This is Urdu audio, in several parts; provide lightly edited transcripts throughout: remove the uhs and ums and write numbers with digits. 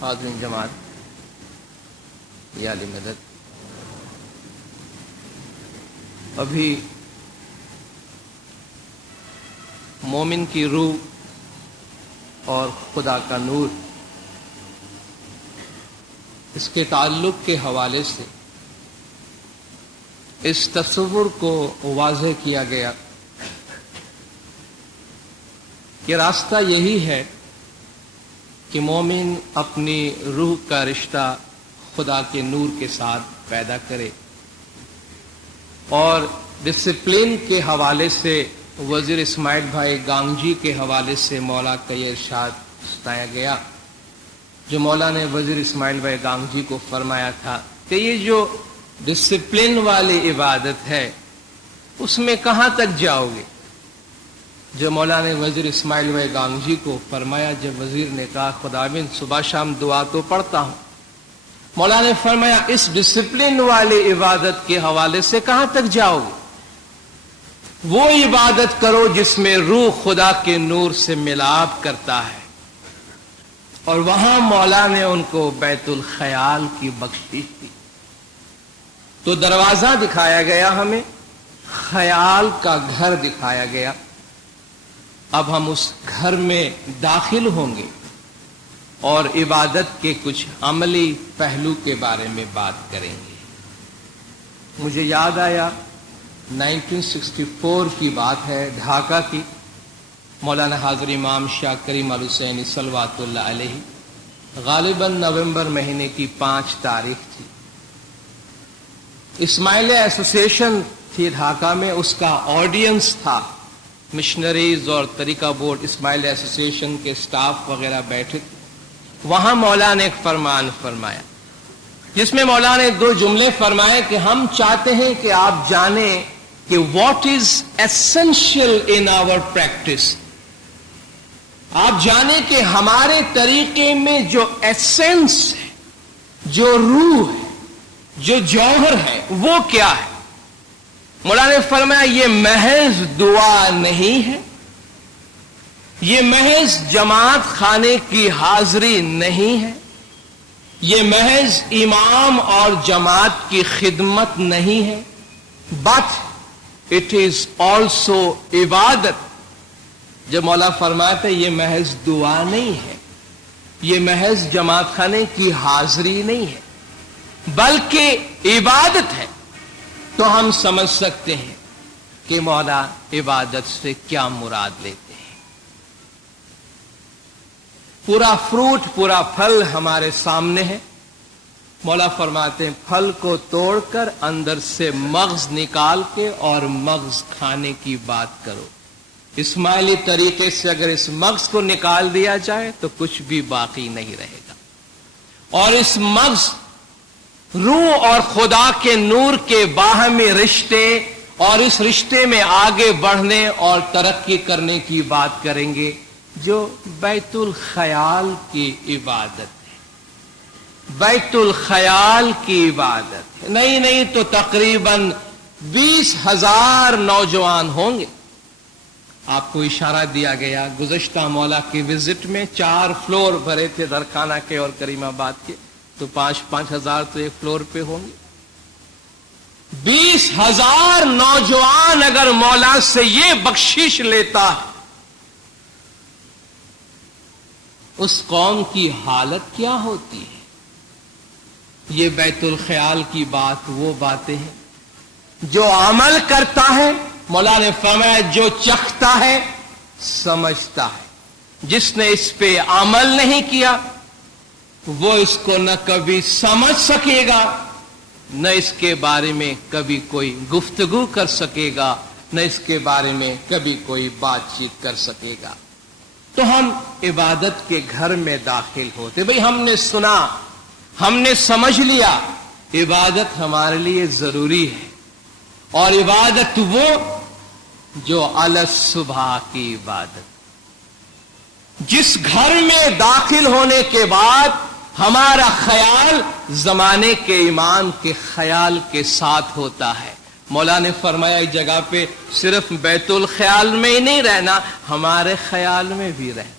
حاضرین جماعت، یا علی مدد، ابھی مومن کی روح اور خدا کا نور، اس کے تعلق کے حوالے سے اس تصور کو واضح کیا گیا کہ راستہ یہی ہے کہ مومن اپنی روح کا رشتہ خدا کے نور کے ساتھ پیدا کرے، اور ڈسپلن کے حوالے سے وزیر اسماعیل بھائی گانگجی کے حوالے سے مولا کا یہ ارشاد سنایا گیا، جو مولا نے وزیر اسماعیل بھائی گانگجی کو فرمایا تھا کہ یہ جو ڈسپلن والی عبادت ہے اس میں کہاں تک جاؤ گے؟ جو مولا نے وزیر اسماعیل بھائی گانگجی کو فرمایا، جب وزیر نے کہا خداوند صبح شام دعا تو پڑھتا ہوں، مولا نے فرمایا اس ڈسپلن والی عبادت کے حوالے سے کہاں تک جاؤ گے؟ وہ عبادت کرو جس میں روح خدا کے نور سے ملاپ کرتا ہے، اور وہاں مولا نے ان کو بیت الخیال کی بخشش دی۔ تو دروازہ دکھایا گیا ہمیں، خیال کا گھر دکھایا گیا۔ اب ہم اس گھر میں داخل ہوں گے اور عبادت کے کچھ عملی پہلو کے بارے میں بات کریں گے۔ مجھے یاد آیا 1964 کی بات ہے، ڈھاکہ کی، مولانا حاضر امام شاہ کریم الحسینی صلوات اللہ علیہ، غالباً نومبر مہینے کی 5 تاریخ تھی۔ اسماعیلیہ ایسوسیشن تھی ڈھاکہ میں، اس کا آڈینس تھا، مشنریز اور طریقہ بورڈ اسماعیلیہ ایسوسیشن کے سٹاف وغیرہ بیٹھے تھے۔ وہاں مولا نے ایک فرمان فرمایا جس میں مولا نے 2 جملے فرمائے کہ ہم چاہتے ہیں کہ آپ جانیں کہ what is essential in our practice, آپ جانیں کہ ہمارے طریقے میں جو ایسنس ہے، جو روح ہے، جو جوہر ہے، وہ کیا ہے؟ مولا نے فرمایا یہ محض دعا نہیں ہے، یہ محض جماعت خانے کی حاضری نہیں ہے، یہ محض امام اور جماعت کی خدمت نہیں ہے، بٹ اٹ از آلسو عبادت۔ جب مولا فرماتے یہ محض دعا نہیں ہے، یہ محض جماعت خانے کی حاضری نہیں ہے، بلکہ عبادت ہے، تو ہم سمجھ سکتے ہیں کہ مولا عبادت سے کیا مراد لیتے ہیں۔ پورا فروٹ، پورا پھل ہمارے سامنے ہے۔ مولا فرماتے ہیں پھل کو توڑ کر اندر سے مغز نکال کے اور مغز کھانے کی بات کرو۔ اسماعیلی طریقے سے اگر اس مغز کو نکال دیا جائے تو کچھ بھی باقی نہیں رہے گا، اور اس مغز، روح اور خدا کے نور کے باہمی رشتے، اور اس رشتے میں آگے بڑھنے اور ترقی کرنے کی بات کریں گے، جو بیت الخیال کی عبادت ہے۔ بیت الخیال کی عبادت ہے، نہیں تو تقریباً 20,000 نوجوان ہوں گے۔ آپ کو اشارہ دیا گیا گزشتہ مولا کی وزٹ میں 4 فلور بھرے تھے درخانہ کے اور کریم آباد کے، تو 5,000 تو ایک فلور پہ ہوں گے۔ 20,000 نوجوان اگر مولا سے یہ بخشش لیتا ہے، اس قوم کی حالت کیا ہوتی ہے؟ یہ بیت الخیال کی بات وہ باتیں ہیں جو عمل کرتا ہے، مولا نے فرمایا جو چکھتا ہے سمجھتا ہے، جس نے اس پہ عمل نہیں کیا وہ اس کو نہ کبھی سمجھ سکے گا، نہ اس کے بارے میں کبھی کوئی گفتگو کر سکے گا، نہ اس کے بارے میں کبھی کوئی بات چیت کر سکے گا۔ تو ہم عبادت کے گھر میں داخل ہوتے، بھئی ہم نے سنا، ہم نے سمجھ لیا، عبادت ہمارے لیے ضروری ہے، اور عبادت وہ جو علی الصبح کی عبادت، جس گھر میں داخل ہونے کے بعد ہمارا خیال زمانے کے امام کے خیال کے ساتھ ہوتا ہے۔ مولا نے فرمایا اس جگہ پہ صرف بیت الخیال میں ہی نہیں رہنا، ہمارے خیال میں بھی رہنا۔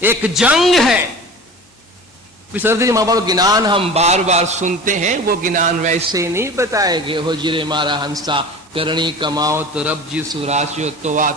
ایک جنگ ہے. سردی مابا گنان ہم بار بار سنتے ہیں, وہ گنان ویسے ہی نہیں بتائے گے. ہو جرے مارا ہنسا کرنی کماؤ تو رب جی سوراشیو تو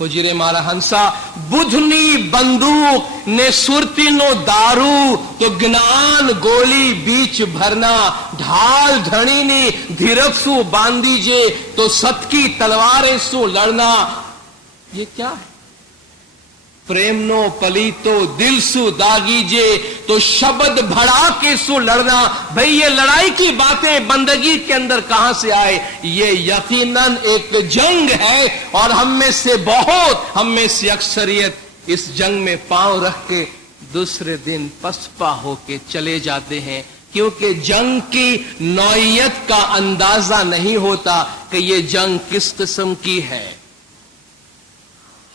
ہو جرے مارا ہنسا بدھنی بندوق نے سرتینو دارو تو گنان گولی بیچ بھرنا. ڈھال دھڑی نی دھیرک سو باندھیجے تو ست کی تلواریں سو لڑنا. یہ کیا ہے؟ پریم نو پلیتو دل سو داگیجے تو شبد بھڑا کے سو لڑنا. بھئی یہ لڑائی کی باتیں بندگی کے اندر کہاں سے آئے؟ یہ یقیناً ایک جنگ ہے, اور ہم میں سے بہت, ہم میں سے اکثریت اس جنگ میں پاؤں رکھ کے دوسرے دن پسپا ہو کے چلے جاتے ہیں, کیونکہ جنگ کی نوعیت کا اندازہ نہیں ہوتا کہ یہ جنگ کس قسم کی ہے.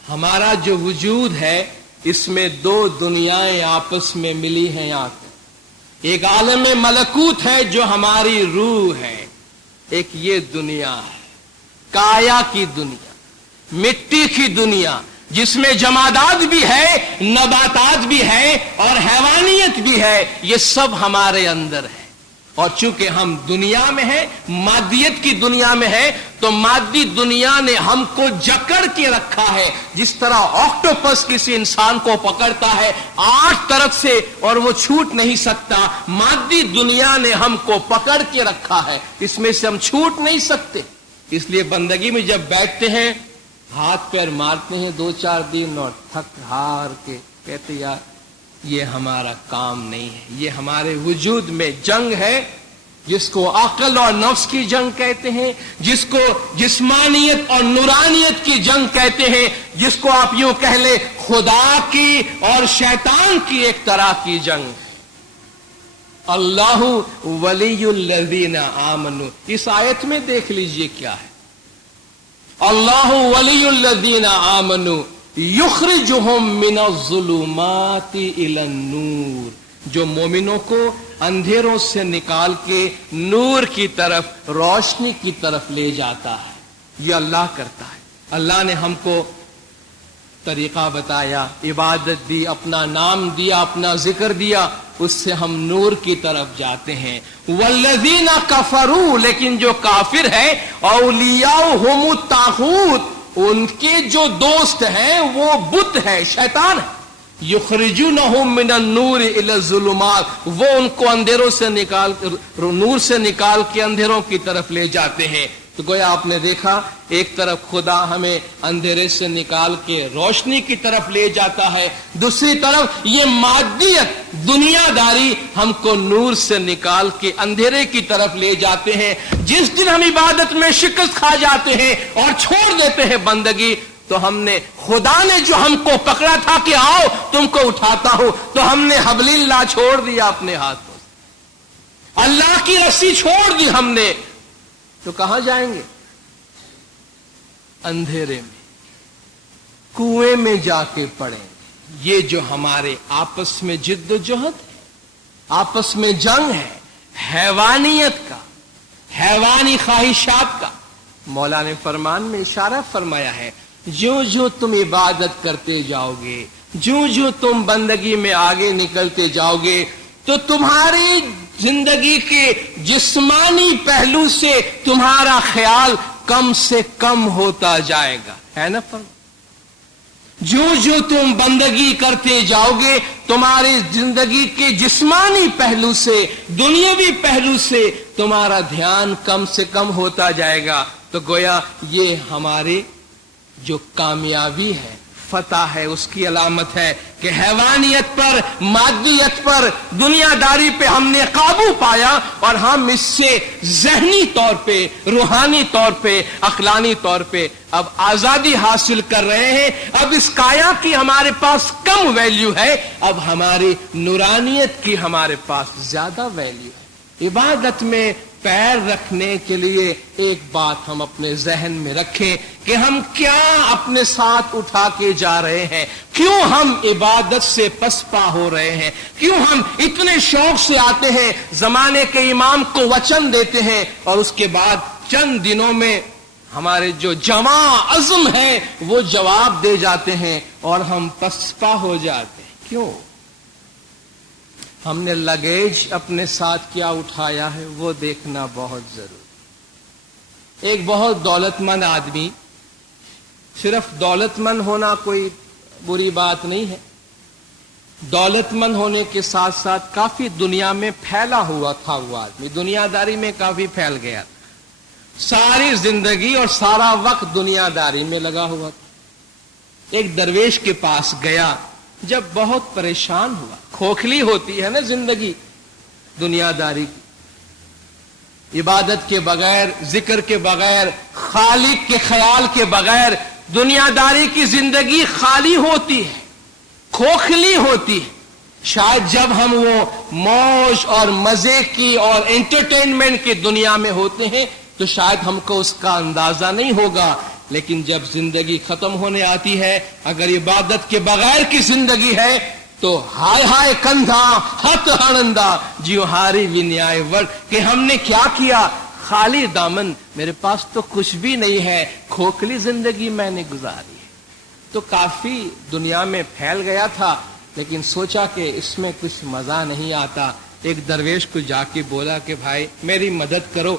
ہمارا جو وجود ہے اس میں دو دنیایں آپس میں ملی ہیں. ایک عالم ملکوت ہے جو ہماری روح ہے, ایک یہ دنیا ہے کایا کی دنیا, مٹی کی دنیا, جس میں جمادات بھی ہے, نباتات بھی ہے اور حیوانیت بھی ہے. یہ سب ہمارے اندر ہے. اور چونکہ ہم دنیا میں ہیں, مادیت کی دنیا میں ہے, تو مادی دنیا نے ہم کو جکڑ کے رکھا ہے. جس طرح آکٹوپس کسی انسان کو پکڑتا ہے 8 طرف سے اور وہ چھوٹ نہیں سکتا, مادی دنیا نے ہم کو پکڑ کے رکھا ہے, اس میں سے ہم چھوٹ نہیں سکتے. اس لیے بندگی میں جب بیٹھتے ہیں ہاتھ پیر مارتے ہیں 2-4 دن اور تھک ہار کے کہتے یار یہ ہمارا کام نہیں ہے. یہ ہمارے وجود میں جنگ ہے, جس کو عقل اور نفس کی جنگ کہتے ہیں, جس کو جسمانیت اور نورانیت کی جنگ کہتے ہیں, جس کو آپ یوں کہہ لیں خدا کی اور شیطان کی ایک طرح کی جنگ. اللہ ولی الذین آمنوا, اس آیت میں دیکھ لیجئے کیا ہے. اللہ ولی الذین آمنوا یخرجہم من الظلمات الی النور, جو مومنوں کو اندھیروں سے نکال کے نور کی طرف, روشنی کی طرف لے جاتا ہے. یہ اللہ کرتا ہے. اللہ نے ہم کو طریقہ بتایا, عبادت دی, اپنا نام دیا, اپنا ذکر دیا, اس سے ہم نور کی طرف جاتے ہیں. والذین کفروا, لیکن جو کافر ہے, اولیاؤہم الطاغوت, ان کے جو دوست ہیں وہ بت ہے, شیطان ہے. یخرجونہم من النور الی الظلمات, وہ ان کو اندھیروں سے نکال, نور سے نکال کے اندھیروں کی طرف لے جاتے ہیں. تو گویا آپ نے دیکھا ایک طرف خدا ہمیں اندھیرے سے نکال کے روشنی کی طرف لے جاتا ہے, دوسری طرف یہ مادیت دنیا داری ہم کو نور سے نکال کے اندھیرے کی طرف لے جاتے ہیں. جس دن ہم عبادت میں شکست کھا جاتے ہیں اور چھوڑ دیتے ہیں بندگی, تو ہم نے, خدا نے جو ہم کو پکڑا تھا کہ آؤ تم کو اٹھاتا ہوں, تو ہم نے حبل اللہ چھوڑ دیا اپنے ہاتھوں سے, اللہ کی رسی چھوڑ دی ہم نے. تو کہاں جائیں گے؟ اندھیرے میں, کنویں میں جا کے پڑیں گے. یہ جو ہمارے آپس میں جد و جہد ہے, آپس میں جنگ ہے, حیوانیت کا, حیوانی خواہشات کا. مولا نے فرمان میں اشارہ فرمایا ہے, جو جو تم عبادت کرتے جاؤ گے, جو جو تم بندگی میں آگے نکلتے جاؤ گے, تو تمہاری زندگی کے جسمانی پہلو سے تمہارا خیال کم سے کم ہوتا جائے گا, ہے نا فرمان. جو جو تم بندگی کرتے جاؤ گے, تمہاری زندگی کے جسمانی پہلو سے, دنیاوی پہلو سے تمہارا دھیان کم سے کم ہوتا جائے گا. تو گویا یہ ہماری جو کامیابی ہے, فتح ہے, اس کی علامت ہے کہ حیوانیت پر, مادیت پر, دنیا داری پہ ہم نے قابو پایا, اور ہم اس سے ذہنی طور پہ, روحانی طور پہ, عقلانی طور پہ اب آزادی حاصل کر رہے ہیں. اب اس کایا کی ہمارے پاس کم ویلیو ہے, اب ہماری نورانیت کی ہمارے پاس زیادہ ویلیو ہے. عبادت میں پیر رکھنے کے لیے ایک بات ہم اپنے ذہن میں رکھیں کہ ہم کیا اپنے ساتھ اٹھا کے جا رہے ہیں, کیوں ہم عبادت سے پسپا ہو رہے ہیں, کیوں ہم اتنے شوق سے آتے ہیں, زمانے کے امام کو وچن دیتے ہیں, اور اس کے بعد چند دنوں میں ہمارے جو جواں عزم ہے وہ جواب دے جاتے ہیں اور ہم پسپا ہو جاتے ہیں. کیوں؟ ہم نے لگیج اپنے ساتھ کیا اٹھایا ہے وہ دیکھنا بہت ضروری. ایک بہت دولت مند آدمی، صرف دولت مند ہونا کوئی بری بات نہیں ہے، دولت مند ہونے کے ساتھ ساتھ کافی دنیا میں پھیلا ہوا تھا. وہ آدمی دنیا داری میں کافی پھیل گیا تھا، ساری زندگی اور سارا وقت دنیا داری میں لگا ہوا تھا. ایک درویش کے پاس گیا جب بہت پریشان ہوا. کھوکھلی ہوتی ہے نا زندگی دنیا داری کی، عبادت کے بغیر، ذکر کے بغیر، خالق کے خیال کے بغیر دنیا داری کی زندگی خالی ہوتی ہے، کھوکھلی ہوتی ہے. شاید جب ہم وہ موج اور مزے کی اور انٹرٹینمنٹ کی دنیا میں ہوتے ہیں تو شاید ہم کو اس کا اندازہ نہیں ہوگا، لیکن جب زندگی ختم ہونے آتی ہے، اگر عبادت کے بغیر کی زندگی ہے تو ہائے ہائے کندھا ہت ہنندا جیو ہاری ونیائے ور، کہ ہم نے کیا کیا، خالی دامن، میرے پاس تو کچھ بھی نہیں ہے، کھوکھلی زندگی میں نے گزاری ہے. تو کافی دنیا میں پھیل گیا تھا، لیکن سوچا کہ اس میں کچھ مزہ نہیں آتا. ایک درویش کو جا کے بولا کہ بھائی میری مدد کرو.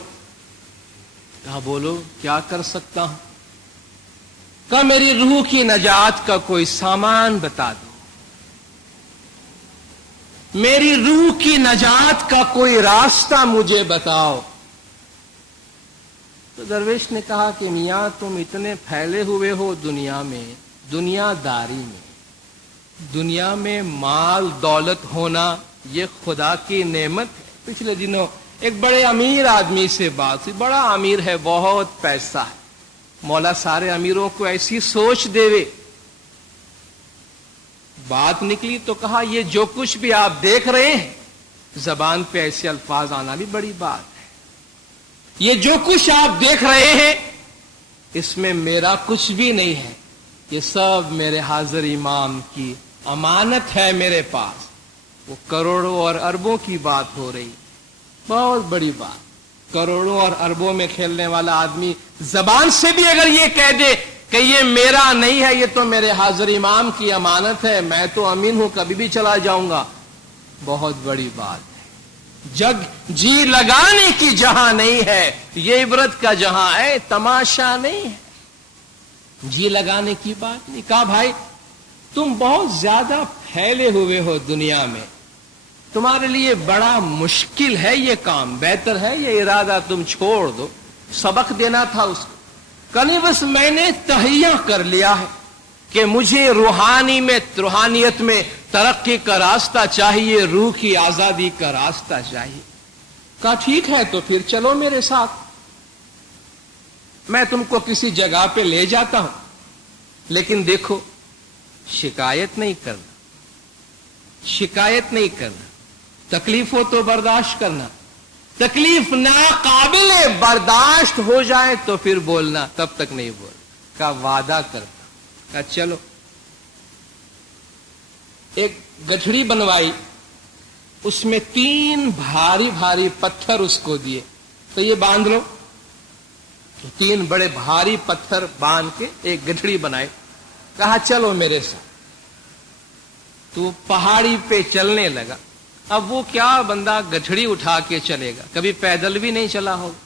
کہا بولو کیا کر سکتا ہوں؟ کہا میری روح کی نجات کا کوئی سامان بتا دو، میری روح کی نجات کا کوئی راستہ مجھے بتاؤ. تو درویش نے کہا کہ میاں تم اتنے پھیلے ہوئے ہو دنیا میں، دنیا داری میں، دنیا میں مال دولت ہونا یہ خدا کی نعمت ہے. پچھلے دنوں ایک بڑے امیر آدمی سے بات ہوئی، بڑا امیر ہے، بہت پیسہ ہے. مولا سارے امیروں کو ایسی سوچ دے. بات نکلی تو کہا یہ جو کچھ بھی آپ دیکھ رہے ہیں، زبان پہ ایسے الفاظ آنا بھی بڑی بات ہے. یہ جو کچھ آپ دیکھ رہے ہیں اس میں میرا کچھ بھی نہیں ہے، یہ سب میرے حاضر امام کی امانت ہے میرے پاس. وہ کروڑوں اور اربوں کی بات ہو رہی، بہت بڑی بات. کروڑوں اور اربوں میں کھیلنے والا آدمی زبان سے بھی اگر یہ کہہ دے کہ یہ میرا نہیں ہے، یہ تو میرے حاضر امام کی امانت ہے، میں تو امین ہوں، کبھی بھی چلا جاؤں گا، بہت بڑی بات ہے. جگ جی لگانے کی جہاں نہیں ہے، یہ عبرت کا جہاں ہے، تماشا نہیں ہے. جی لگانے کی بات نہیں. کہا بھائی تم بہت زیادہ پھیلے ہوئے ہو دنیا میں، تمہارے لیے بڑا مشکل ہے یہ کام، بہتر ہے یہ ارادہ تم چھوڑ دو. سبق دینا تھا اس کو. کنی بس میں نے تہیہ کر لیا ہے کہ مجھے روحانیت میں ترقی کا راستہ چاہیے، روح کی آزادی کا راستہ چاہیے. کہا ٹھیک ہے تو پھر چلو میرے ساتھ، میں تم کو کسی جگہ پہ لے جاتا ہوں، لیکن دیکھو شکایت نہیں کرنا، شکایت نہیں کرنا، تکلیف ہو تو برداشت کرنا، تکلیف ناقابل برداشت ہو جائے تو پھر بولنا، تب تک نہیں بول. کا وعدہ کرتا. کہا چلو. ایک گٹھڑی بنوائی، اس میں 3 بھاری بھاری پتھر اس کو دیے، تو یہ باندھ لو. 3 بڑے بھاری پتھر باندھ کے ایک گٹھڑی بنائی. کہا چلو میرے ساتھ. تو پہاڑی پہ چلنے لگا. اب وہ کیا بندہ گٹھڑی اٹھا کے چلے گا، کبھی پیدل بھی نہیں چلا ہوگا.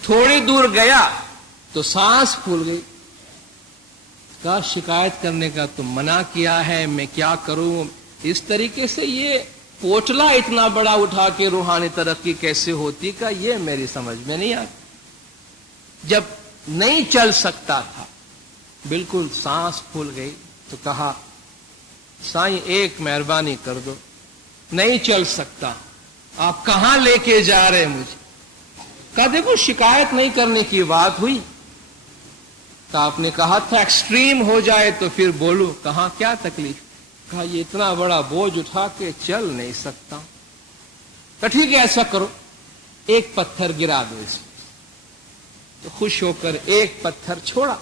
تھوڑی دور گیا تو سانس پھول گئی. کہا شکایت کرنے کا تم منع کیا ہے، میں کیا کروں. اس طریقے سے یہ پوٹلا اتنا بڑا اٹھا کے روحانی ترقی کیسے ہوتی کا یہ میری سمجھ میں نہیں آتی. جب نہیں چل سکتا تھا، بالکل سانس پھول گئی، تو کہا سائیں ایک مہربانی کر دو، نہیں چل سکتا، آپ کہاں لے کے جا رہے مجھے. کہا دیکھو شکایت نہیں کرنے کی بات ہوئی، تو آپ نے کہا تھا ایکسٹریم ہو جائے تو پھر بولو. کہاں کیا تکلیف. کہا یہ اتنا بڑا بوجھ اٹھا کے چل نہیں سکتا. تو ٹھیک ہے ایسا کرو، ایک پتھر گرا دو اس میں. تو خوش ہو کر ایک پتھر چھوڑا،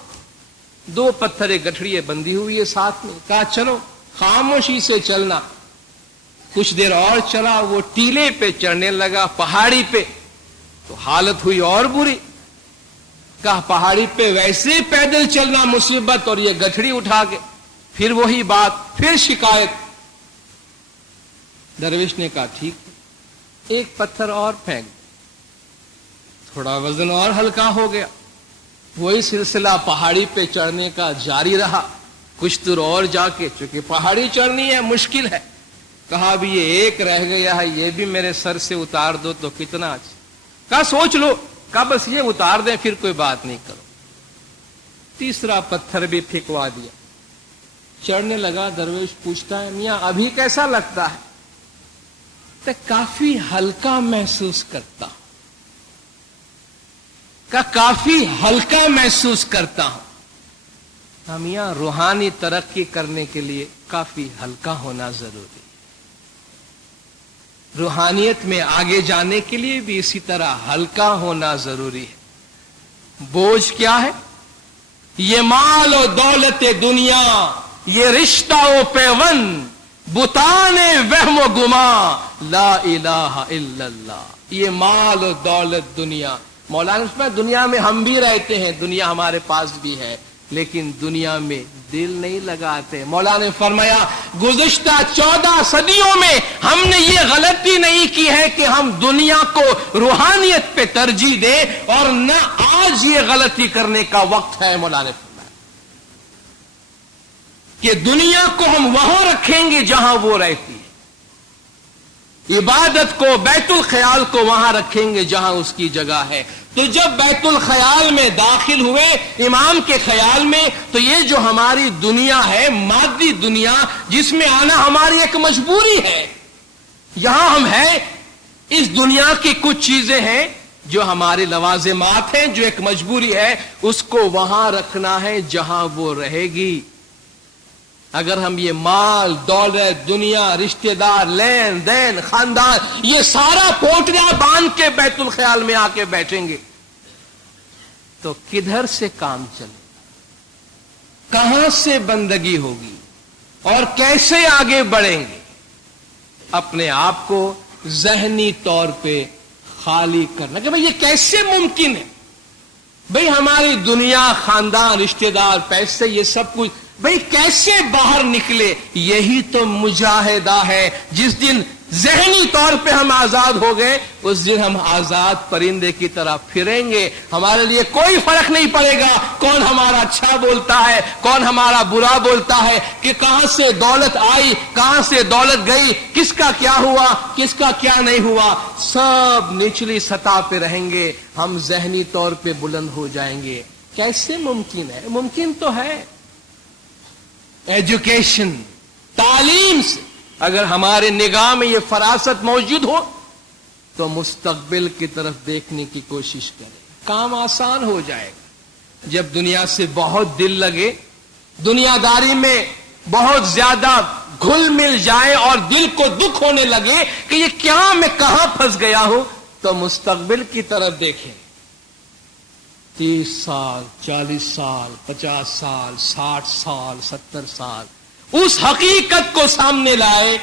2 پتھر ایک گٹھڑی بندھی ہوئی ہے ساتھ میں. کہا چلو خاموشی سے چلنا. کچھ دیر اور چلا، وہ ٹیلے پہ چڑھنے لگا، پہاڑی پہ، تو حالت ہوئی اور بری. کہا پہاڑی پہ ویسے پیدل چلنا مصیبت اور یہ گٹھڑی اٹھا کے، پھر وہی بات، پھر شکایت۔ درویش نے کہا ٹھیک ہے، ایک پتھر اور پھینک، تھوڑا وزن اور ہلکا ہو گیا۔ وہی سلسلہ پہاڑی پہ چڑھنے کا جاری رہا، کچھ دور اور جا کے، چونکہ پہاڑی چڑھنی ہے، مشکل ہے، کہا ابھی یہ ایک رہ گیا ہے، یہ بھی میرے سر سے اتار دو تو کتنا اچھا۔ کہا سوچ لو، کہا بس یہ اتار دیں پھر کوئی بات نہیں کرو۔ تیسرا پتھر بھی پھینکوا دیا، چڑھنے لگا۔ درویش پوچھتا ہے میاں ابھی کیسا لگتا ہے؟ تو کافی ہلکا محسوس کرتا ہوں، کافی ہلکا محسوس کرتا ہوں۔ میاں روحانی ترقی کرنے کے لیے کافی ہلکا ہونا ضروری ہے، روحانیت میں آگے جانے کے لیے بھی اسی طرح ہلکا ہونا ضروری ہے۔ بوجھ کیا ہے؟ یہ مال و دولت دنیا، یہ رشتہ و پیوند، بتان وہم و گما، لا الہ الا اللہ۔ یہ مال و دولت دنیا، مولانا اس دنیا میں ہم بھی رہتے ہیں، دنیا ہمارے پاس بھی ہے، لیکن دنیا میں دل نہیں لگاتے۔ مولانا نے فرمایا گزشتہ 14 صدیوں میں ہم نے یہ غلطی نہیں کی ہے کہ ہم دنیا کو روحانیت پہ ترجیح دیں، اور نہ آج یہ غلطی کرنے کا وقت ہے۔ مولانا نے فرمایا کہ دنیا کو ہم وہاں رکھیں گے جہاں وہ رہتی ہے، عبادت کو، بیت الخیال کو وہاں رکھیں گے جہاں اس کی جگہ ہے۔ تو جب بیت الخیال میں داخل ہوئے امام کے خیال میں، تو یہ جو ہماری دنیا ہے، مادی دنیا، جس میں آنا ہماری ایک مجبوری ہے، یہاں ہم ہیں، اس دنیا کی کچھ چیزیں ہیں جو ہمارے لوازمات ہیں، جو ایک مجبوری ہے، اس کو وہاں رکھنا ہے جہاں وہ رہے گی۔ اگر ہم یہ مال، دولت، دنیا، رشتہ دار، لین دین، خاندان، یہ سارا پوٹلیاں باندھ کے بیت الخیال میں آ کے بیٹھیں گے تو کدھر سے کام چلے، کہاں سے بندگی ہوگی، اور کیسے آگے بڑھیں گے؟ اپنے آپ کو ذہنی طور پہ خالی کرنا کہ بھئی یہ کیسے ممکن ہے؟ بھئی ہماری دنیا، خاندان، رشتہ دار، پیسے، یہ سب کچھ بھئی کیسے باہر نکلے؟ یہی تو مجاہدہ ہے۔ جس دن ذہنی طور پہ ہم آزاد ہو گئے، اس دن ہم آزاد پرندے کی طرح پھریں گے۔ ہمارے لیے کوئی فرق نہیں پڑے گا کون ہمارا اچھا بولتا ہے، کون ہمارا برا بولتا ہے، کہ کہاں سے دولت آئی، کہاں سے دولت گئی، کس کا کیا ہوا، کس کا کیا نہیں ہوا، سب نچلی سطح پہ رہیں گے، ہم ذہنی طور پہ بلند ہو جائیں گے۔ کیسے ممکن ہے؟ ممکن تو ہے، ایجوکیشن، تعلیم سے اگر ہمارے نگاہ میں یہ فراست موجود ہو تو مستقبل کی طرف دیکھنے کی کوشش کریں، کام آسان ہو جائے گا۔ جب دنیا سے بہت دل لگے، دنیا داری میں بہت زیادہ گھل مل جائے اور دل کو دکھ ہونے لگے کہ یہ کیا، میں کہاں پھنس گیا ہوں، تو مستقبل کی طرف دیکھیں۔ 30 سال، 40 سال، 50 سال، 60 سال، 70 سال، اس حقیقت کو سامنے لائے،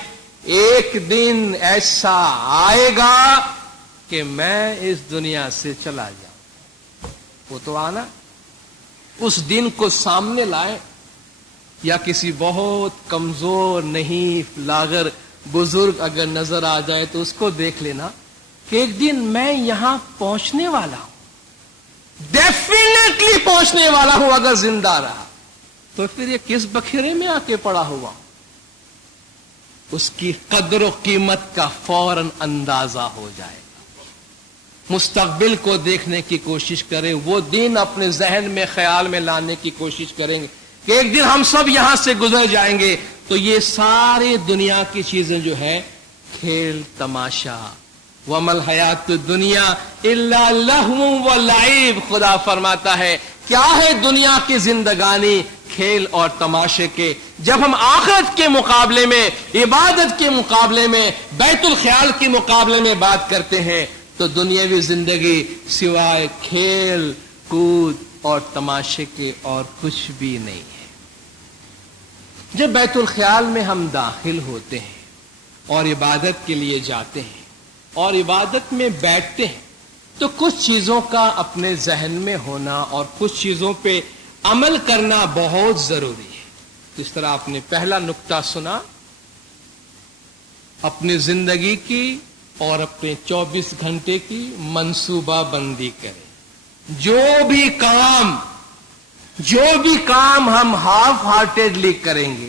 ایک دن ایسا آئے گا کہ میں اس دنیا سے چلا جاؤں۔ وہ تو آنا، اس دن کو سامنے لائے، یا کسی بہت کمزور، نہیں لاغر بزرگ اگر نظر آ جائے تو اس کو دیکھ لینا کہ ایک دن میں یہاں پہنچنے والا ہوں، ڈیفینیٹلی پہنچنے والا ہوں اگر زندہ رہا، تو پھر یہ کس بکھیرے میں آ کے پڑا ہوا؟ اس کی قدر و قیمت کا فوراً اندازہ ہو جائے گا۔ مستقبل کو دیکھنے کی کوشش کریں، وہ دن اپنے ذہن میں، خیال میں لانے کی کوشش کریں گے کہ ایک دن ہم سب یہاں سے گزر جائیں گے، تو یہ ساری دنیا کی چیزیں جو ہے، کھیل تماشا، وَمَا الْحَيَاةُ الدُّنْيَا إِلَّا لَهْوٌ وَلَعِبٌ، خدا فرماتا ہے کیا ہے دنیا کی زندگانی، کھیل اور تماشے کے۔ جب ہم آخرت کے مقابلے میں، عبادت کے مقابلے میں، بیت الخیال کے مقابلے میں بات کرتے ہیں تو دنیاوی زندگی سوائے کھیل کود اور تماشے کے اور کچھ بھی نہیں ہے۔ جب بیت الخیال میں ہم داخل ہوتے ہیں اور عبادت کے لیے جاتے ہیں اور عبادت میں بیٹھتے ہیں، تو کچھ چیزوں کا اپنے ذہن میں ہونا اور کچھ چیزوں پہ عمل کرنا بہت ضروری ہے. جس طرح آپ نے پہلا نقطہ سنا، اپنی زندگی کی اور اپنے 24 گھنٹے کی منصوبہ بندی کریں. جو بھی کام ہم ہاف ہارٹیڈلی کریں گے،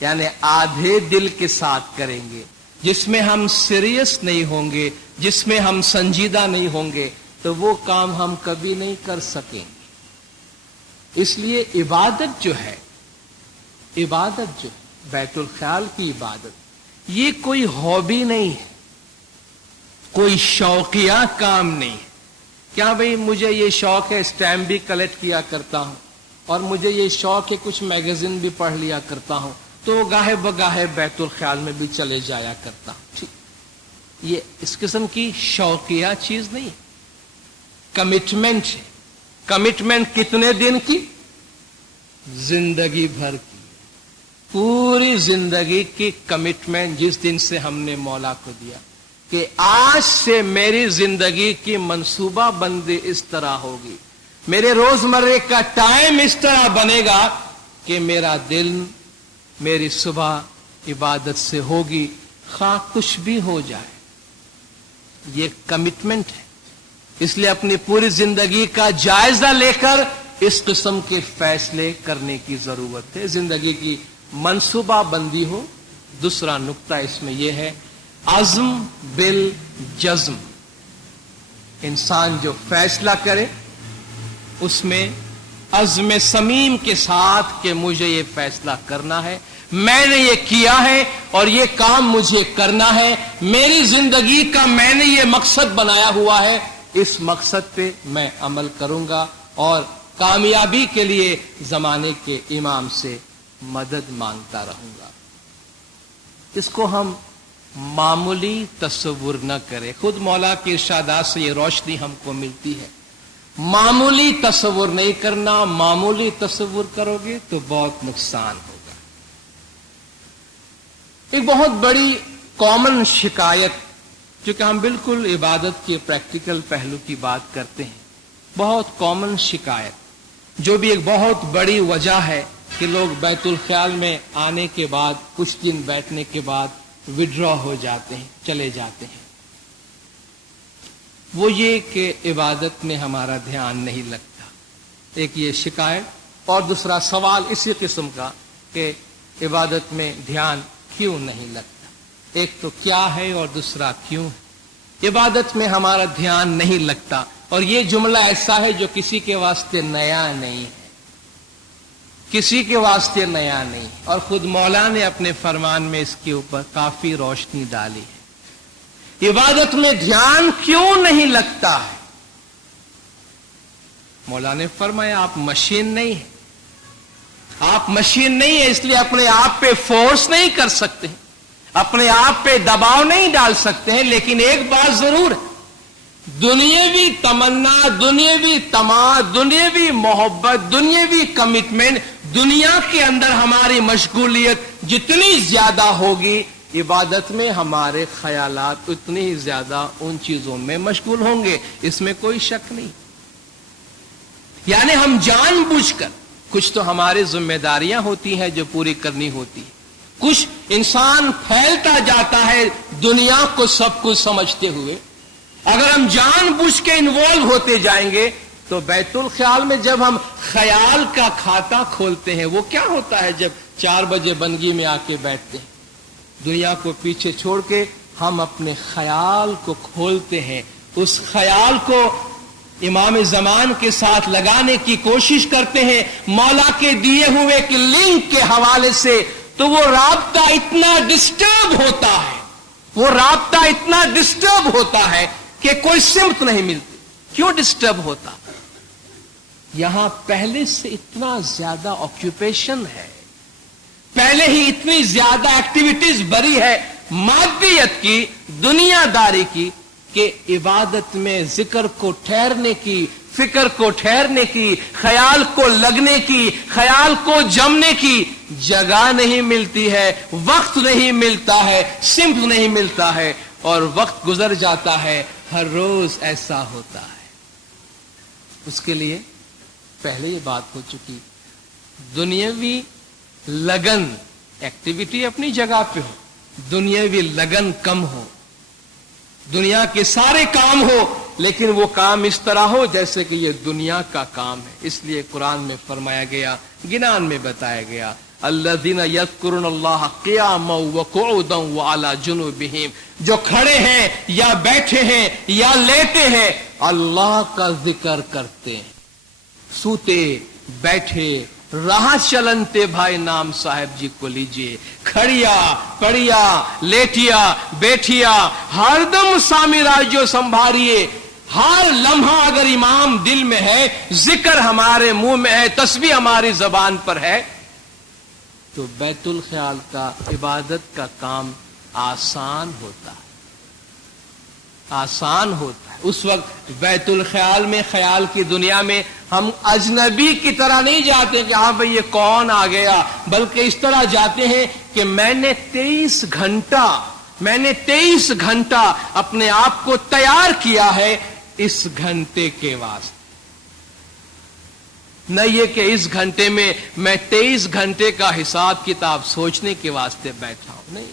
یعنی آدھے دل کے ساتھ کریں گے، جس میں ہم سیریس نہیں ہوں گے، جس میں ہم سنجیدہ نہیں ہوں گے، تو وہ کام ہم کبھی نہیں کر سکیں گے. اس لیے عبادت جو ہے بیت الخیال کی عبادت، یہ کوئی ہابی نہیں ہے، کوئی شوقیہ کام نہیں ہے. کیا بھئی مجھے یہ شوق ہے اسٹیمپ بھی کلیکٹ کیا کرتا ہوں، اور مجھے یہ شوق ہے کچھ میگزین بھی پڑھ لیا کرتا ہوں، تو گاہے بگاہے بیت الخیال میں بھی چلے جایا کرتا ہوں. ٹھیک، یہ اس قسم کی شوقیہ چیز نہیں ہے، کمٹمنٹ ہے. کمٹمنٹ کتنے دن کی؟ زندگی بھر کی، پوری زندگی کی کمٹمنٹ جس دن سے ہم نے مولا کو دیا کہ آج سے میری زندگی کی منصوبہ بندی اس طرح ہوگی، میرے روزمرہ کا ٹائم اس طرح بنے گا کہ میرا دل، میری صبح عبادت سے ہوگی، خواہ کچھ بھی ہو جائے. یہ کمٹمنٹ ہے. اس لیے اپنی پوری زندگی کا جائزہ لے کر اس قسم کے فیصلے کرنے کی ضرورت ہے. زندگی کی منصوبہ بندی ہو. دوسرا نقطہ اس میں یہ ہے، عزم بالجزم. انسان جو فیصلہ کرے اس میں عزم صمیم کے ساتھ کہ مجھے یہ فیصلہ کرنا ہے، میں نے یہ کیا ہے اور یہ کام مجھے کرنا ہے، میری زندگی کا میں نے یہ مقصد بنایا ہوا ہے، اس مقصد پہ میں عمل کروں گا اور کامیابی کے لیے زمانے کے امام سے مدد مانگتا رہوں گا. اس کو ہم معمولی تصور نہ کریں. خود مولا کے ارشادات سے یہ روشنی ہم کو ملتی ہے. معمولی تصور نہیں کرنا. معمولی تصور کرو گے تو بہت نقصان ہوگا. ایک بہت بڑی کامن شکایت، جو کہ ہم بالکل عبادت کے پریکٹیکل پہلو کی بات کرتے ہیں، بہت کامن شکایت، جو بھی ایک بہت بڑی وجہ ہے کہ لوگ بیت الخیال میں آنے کے بعد کچھ دن بیٹھنے کے بعد وڈرا ہو جاتے ہیں، چلے جاتے ہیں، وہ یہ کہ عبادت میں ہمارا دھیان نہیں لگتا. ایک یہ شکایت، اور دوسرا سوال اسی قسم کا کہ عبادت میں دھیان کیوں نہیں لگتا. ایک تو کیا ہے اور دوسرا کیوں ہے. عبادت میں ہمارا دھیان نہیں لگتا، اور یہ جملہ ایسا ہے جو کسی کے واسطے نیا نہیں ہے، کسی کے واسطے نیا نہیں، اور خود مولا نے اپنے فرمان میں اس کے اوپر کافی روشنی ڈالی ہے. عبادت میں دھیان کیوں نہیں لگتا ہے؟ مولا نے فرمایا آپ مشین نہیں ہیں، آپ مشین نہیں ہیں، اس لیے اپنے آپ پہ فورس نہیں کر سکتے، اپنے آپ پہ دباؤ نہیں ڈال سکتے ہیں. لیکن ایک بات ضرور ہے، دنیاوی تمنا، دنیاوی طمع، دنیاوی محبت، دنیاوی کمٹمنٹ، دنیا کے اندر ہماری مشغولیت جتنی زیادہ ہوگی، عبادت میں ہمارے خیالات اتنی ہی زیادہ ان چیزوں میں مشغول ہوں گے. اس میں کوئی شک نہیں. یعنی ہم جان بوجھ کر، کچھ تو ہماری ذمہ داریاں ہوتی ہیں جو پوری کرنی ہوتی ہیں، کچھ انسان پھیلتا جاتا ہے دنیا کو سب کچھ سمجھتے ہوئے. اگر ہم جان بوجھ کے انوالو ہوتے جائیں گے تو بیت الخیال میں جب ہم خیال کا کھاتا کھولتے ہیں، وہ کیا ہوتا ہے جب 4 بجے بندگی میں آ کے بیٹھتے ہیں، دنیا کو پیچھے چھوڑ کے ہم اپنے خیال کو کھولتے ہیں، اس خیال کو امام زمان کے ساتھ لگانے کی کوشش کرتے ہیں مولا کے دیے ہوئے کہ لنک کے حوالے سے. تو وہ رابطہ اتنا ڈسٹرب ہوتا ہے کہ کوئی سمت نہیں ملتی. کیوں ڈسٹرب ہوتا؟ یہاں پہلے سے اتنا زیادہ آکیوپیشن ہے، پہلے ہی اتنی زیادہ ایکٹیویٹیز بری ہے مادیت کی، دنیا داری کی، کہ عبادت میں ذکر کو ٹھہرنے کی، فکر کو ٹھہرنے کی، خیال کو لگنے کی، خیال کو جمنے کی جگہ نہیں ملتی ہے، وقت نہیں ملتا ہے، سمت نہیں ملتا ہے، اور وقت گزر جاتا ہے، ہر روز ایسا ہوتا ہے. اس کے لیے پہلے یہ بات ہو چکی, دنیاوی لگن, ایکٹیویٹی اپنی جگہ پہ ہو, دنیاوی لگن کم ہو, دنیا کے سارے کام ہو لیکن وہ کام اس طرح ہو جیسے کہ یہ دنیا کا کام ہے. اس لیے قرآن میں فرمایا گیا, گنان میں بتایا گیا, الذین یذکرون اللہ قیاما وقعودا وعلی جنوبہم, جو کھڑے ہیں یا بیٹھے ہیں یا لیٹے ہیں اللہ کا ذکر کرتے ہیں. سوتے بیٹھے راہ چلنتے بھائی نام صاحب جی کو لیجئے, کھڑیا پڑیا لیٹیا بیٹھیا ہر دم سامی راجو سنبھالیے. ہر لمحہ اگر امام دل میں ہے, ذکر ہمارے منہ میں ہے, تسبیح ہماری زبان پر ہے, تو بیت الخیال کا عبادت کا کام آسان ہوتا ہے, آسان ہوتا ہے. اس وقت بیت الخیال میں, خیال کی دنیا میں ہم اجنبی کی طرح نہیں جاتے کہ ہاں بھئی یہ کون آ گیا, بلکہ اس طرح جاتے ہیں کہ میں نے 23 گھنٹہ اپنے آپ کو تیار کیا ہے اس گھنٹے کے واسطے. نہ یہ کہ اس گھنٹے میں 23 گھنٹے کا حساب کتاب سوچنے کے واسطے بیٹھا ہوں, نہیں.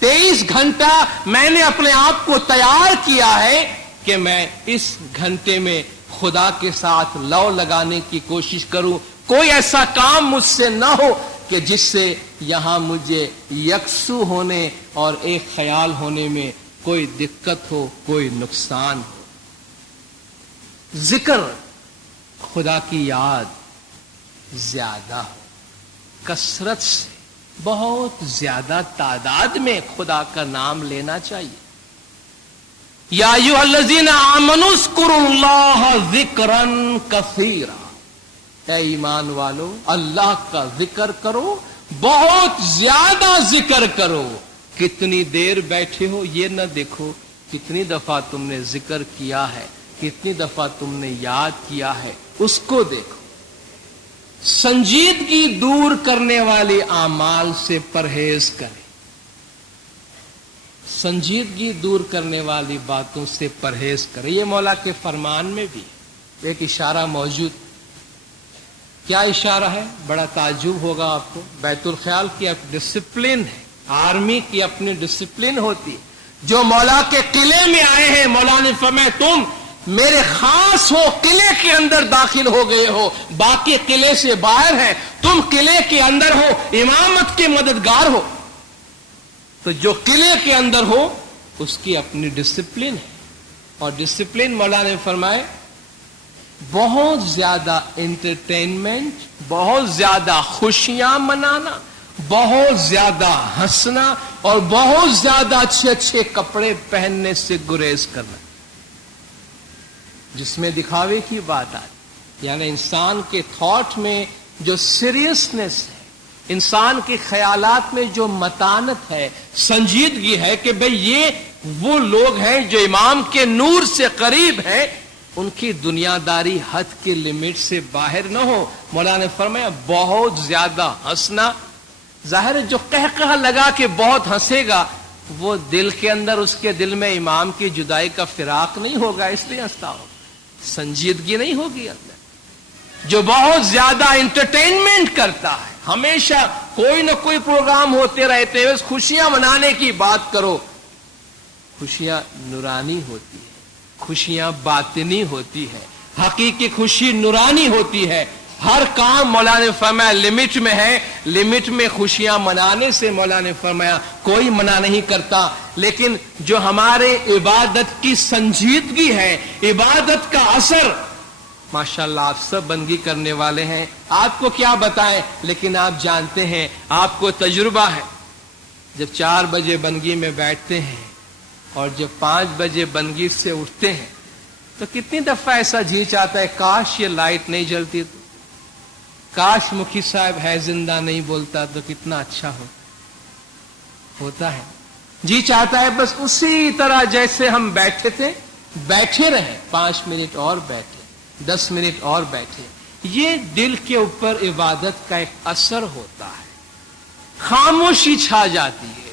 23 گھنٹہ میں نے اپنے آپ کو تیار کیا ہے کہ میں اس گھنٹے میں خدا کے ساتھ لو لگانے کی کوشش کروں. کوئی ایسا کام مجھ سے نہ ہو کہ جس سے یہاں مجھے یکسو ہونے اور ایک خیال ہونے میں کوئی دقت ہو, کوئی نقصان ہو. ذکر, خدا کی یاد زیادہ ہو, کثرت سے, بہت زیادہ تعداد میں خدا کا نام لینا چاہیے. یا ایھا الذین آمنوا اذکروا اللہ ذکرا کثیرا, اے ایمان والو اللہ کا ذکر کرو, بہت زیادہ ذکر کرو. کتنی دیر بیٹھے ہو یہ نہ دیکھو, کتنی دفعہ تم نے ذکر کیا ہے, کتنی دفعہ تم نے یاد کیا ہے, اس کو دیکھو. سنجیدگی دور کرنے والے اعمال سے پرہیز کریں, سنجیدگی دور کرنے والی باتوں سے پرہیز کریں. یہ مولا کے فرمان میں بھی ایک اشارہ موجود. کیا اشارہ ہے؟ بڑا تعجب ہوگا آپ کو. بیت الخیال کی ایک ڈسپلن ہے, آرمی کی اپنی ڈسپلن ہوتی ہے. جو مولا کے قلعے میں آئے ہیں, مولا نے فرمایا تم میرے خاص ہو, قلعے کے اندر داخل ہو گئے ہو, باقی قلعے سے باہر ہے, تم قلعے کے اندر ہو, امامت کے مددگار ہو. تو جو قلعے کے اندر ہو اس کی اپنی ڈسپلن ہے, اور ڈسپلن مولا نے فرمائے بہت زیادہ انٹرٹینمنٹ, بہت زیادہ خوشیاں منانا, بہت زیادہ ہنسنا, اور بہت زیادہ اچھے اچھے کپڑے پہننے سے گریز کرنا, جس میں دکھاوے کی بات آتی. یعنی انسان کے تھاٹ میں جو سیریسنس ہے, انسان کے خیالات میں جو متانت ہے, سنجیدگی ہے کہ بھئی یہ وہ لوگ ہیں جو امام کے نور سے قریب ہیں, ان کی دنیا داری حد کے لمٹ سے باہر نہ ہو. مولا نے فرمایا بہت زیادہ ہنسنا. ظاہر ہے جو قہقہ لگا کے بہت ہنسے گا وہ دل کے اندر, اس کے دل میں امام کی جدائی کا فراق نہیں ہوگا, اس لیے ہنستا ہوگا, سنجیدگی نہیں ہوگی اندر. جو بہت زیادہ انٹرٹینمنٹ کرتا ہے, ہمیشہ کوئی نہ کوئی پروگرام ہوتے رہتے ہیں, خوشیاں منانے کی بات کرو. خوشیاں نورانی ہوتی ہے, خوشیاں باطنی ہوتی ہے, حقیقی خوشی نورانی ہوتی ہے. ہر کام مولا نے فرمایا لمٹ میں ہے, لمٹ میں خوشیاں منانے سے مولا نے فرمایا کوئی منع نہیں کرتا. لیکن جو ہمارے عبادت کی سنجیدگی ہے, عبادت کا اثر, ماشاءاللہ آپ سب بندگی کرنے والے ہیں, آپ کو کیا بتائیں, لیکن آپ جانتے ہیں, آپ کو تجربہ ہے. جب 4 بجے بندگی میں بیٹھتے ہیں اور جب 5 بجے بندگی سے اٹھتے ہیں تو کتنی دفعہ ایسا جی چاہتا ہے کاش یہ لائٹ نہیں جلتی, تو کاش مکھی صاحب ہے زندہ نہیں بولتا تو کتنا اچھا ہوتا ہے. جی چاہتا ہے بس اسی طرح جیسے ہم بیٹھے تھے بیٹھے رہیں, 5 منٹ اور بیٹھے, 10 منٹ اور بیٹھے. یہ دل کے اوپر عبادت کا ایک اثر ہوتا ہے. خاموشی چھا جاتی ہے,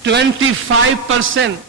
25%।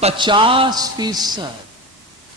50%,